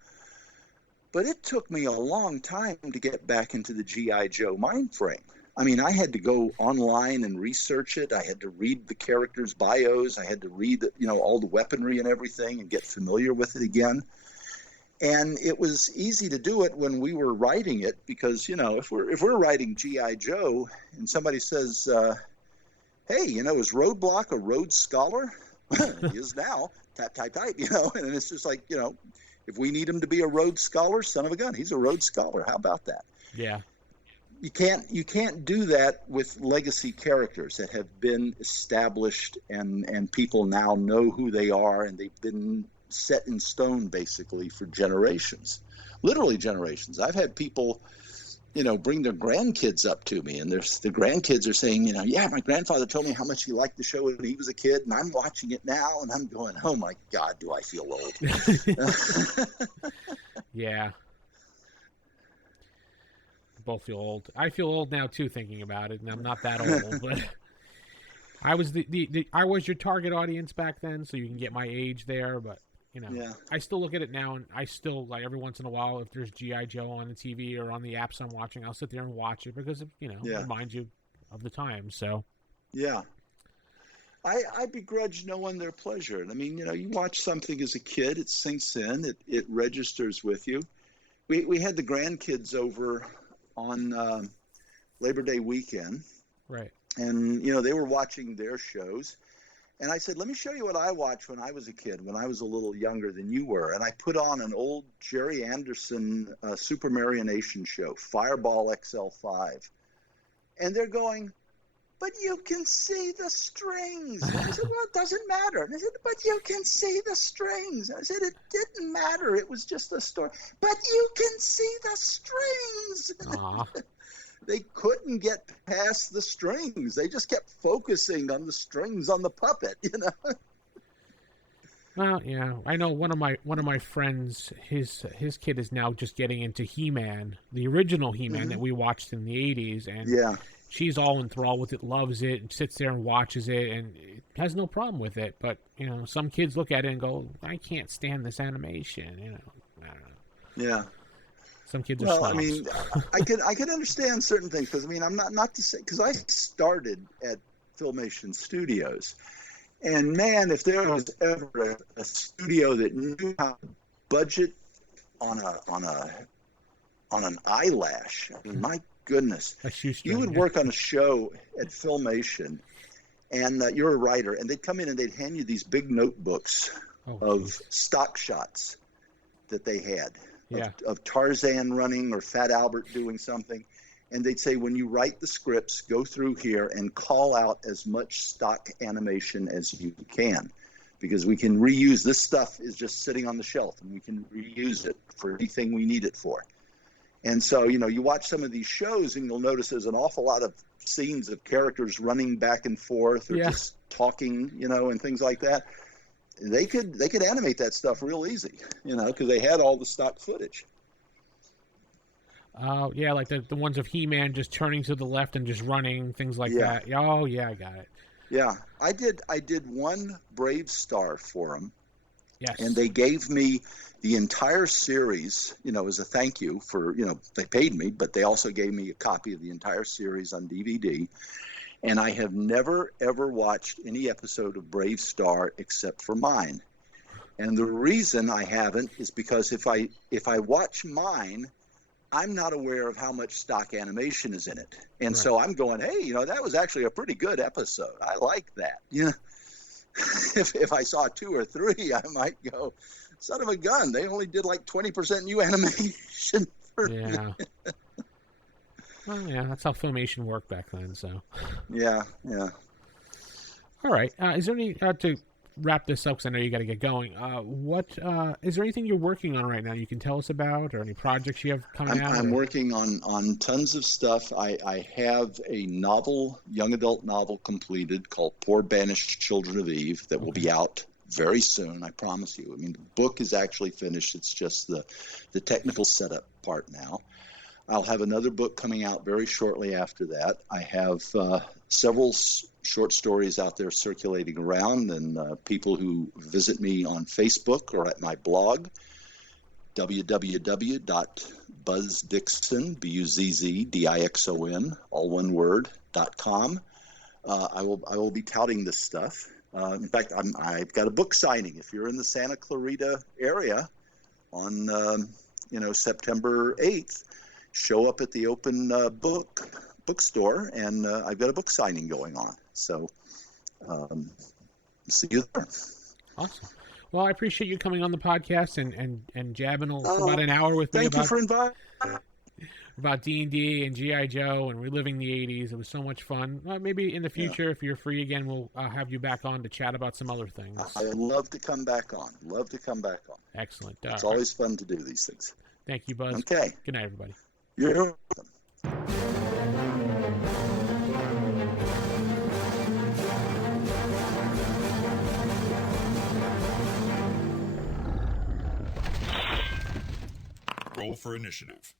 But it took me a long time to get back into the G.I. Joe mind frame. I mean, I had to go online and research it. I had to read the characters' bios. I had to read all the weaponry and everything and get familiar with it again. And it was easy to do it when we were writing it, because if we're writing G.I. Joe and somebody says, "Hey, is Roadblock a Rhodes Scholar?" He is now. Type, and it's just like, if we need him to be a Rhodes Scholar, son of a gun, he's a Rhodes Scholar. How about that? Yeah. You can't do that with legacy characters that have been established and people now know who they are, and they've been set in stone basically for generations, literally generations. I've had people, bring their grandkids up to me, and the grandkids are saying, yeah, my grandfather told me how much he liked the show when he was a kid, and I'm watching it now, and I'm going, oh my God, do I feel old? Yeah. Both feel old. I feel old now too, thinking about it, and I'm not that old, but I was I was your target audience back then, so you can get my age there. But I still look at it now, and I still, like, every once in a while, if there's G.I. Joe on the TV or on the apps I'm watching, I'll sit there and watch it because it reminds you of the time. So I begrudge no one their pleasure. I mean, you watch something as a kid, it sinks in, it registers with you. We had the grandkids over on Labor Day weekend. Right. And, they were watching their shows. And I said, let me show you what I watched when I was a kid, when I was a little younger than you were. And I put on an old Jerry Anderson Super Marionation show, Fireball XL5. And they're going, but you can see the strings. And I said, well, it doesn't matter. And I said, but you can see the strings. And I said, it didn't matter. It was just a story. But you can see the strings. They couldn't get past the strings. They just kept focusing on the strings on the puppet, Well, yeah, I know one of my friends, his kid is now just getting into He-Man, the original He-Man that we watched in the 80s, and she's all enthralled with it, loves it, and sits there and watches it, and has no problem with it. But some kids look at it and go, "I can't stand this animation." I don't know. Yeah. Some kids are Well, snobs. I mean, I can understand certain things because I'm not to say, because I started at Filmation Studios, and man, if there was ever a studio that knew how to budget on an eyelash, I mean, my goodness, you would work on a show at Filmation, and you're a writer, and they'd come in and they'd hand you these big notebooks of stock shots that they had. Of Tarzan running or Fat Albert doing something. And they'd say, when you write the scripts, go through here and call out as much stock animation as you can, because we can reuse this stuff is just sitting on the shelf and we can reuse it for anything we need it for. And so, you watch some of these shows and you'll notice there's an awful lot of scenes of characters running back and forth or just talking, and things like that. They could animate that stuff real easy, because they had all the stock footage. Oh, yeah, like the ones of He-Man just turning to the left and just running, things like that. Oh, yeah, I got it. Yeah, I did one Brave Star for them. Yes. And they gave me the entire series, as a thank you for, they paid me, but they also gave me a copy of the entire series on DVD. And I have never, ever watched any episode of Brave Star except for mine. And the reason I haven't is because if I watch mine, I'm not aware of how much stock animation is in it. And so I'm going, hey, that was actually a pretty good episode. I like that. If I saw 2 or 3, I might go, son of a gun, they only did like 20% new animation for me. Well, yeah, that's how Filmation worked back then, so. Yeah. All right. Is there any, to wrap this up, because I know you got to get going, is there anything you're working on right now you can tell us about, or any projects you have coming out? I'm working on tons of stuff. I have a young adult novel completed called Poor Banished Children of Eve that will be out very soon, I promise you. I mean, the book is actually finished. It's just the technical setup part now. I'll have another book coming out very shortly after that. I have several short stories out there circulating around, and people who visit me on Facebook or at my blog, www.buzzdixon, BUZZDIXON, all one word, .com. I will be touting this stuff. In fact, I've got a book signing. If you're in the Santa Clarita area on September 8th, show up at the open bookstore, and I've got a book signing going on. So see you there. Awesome. Well, I appreciate you coming on the podcast and jabbing for about an hour with me. Thank you for inviting. About D&D and G.I. Joe and reliving the 80s. It was so much fun. Maybe in the future, if you're free again, we'll have you back on to chat about some other things. I would love to come back on. Excellent. It's always fun to do these things. Thank you, Buzz. Okay. Good night, everybody. You're welcome. Roll for initiative.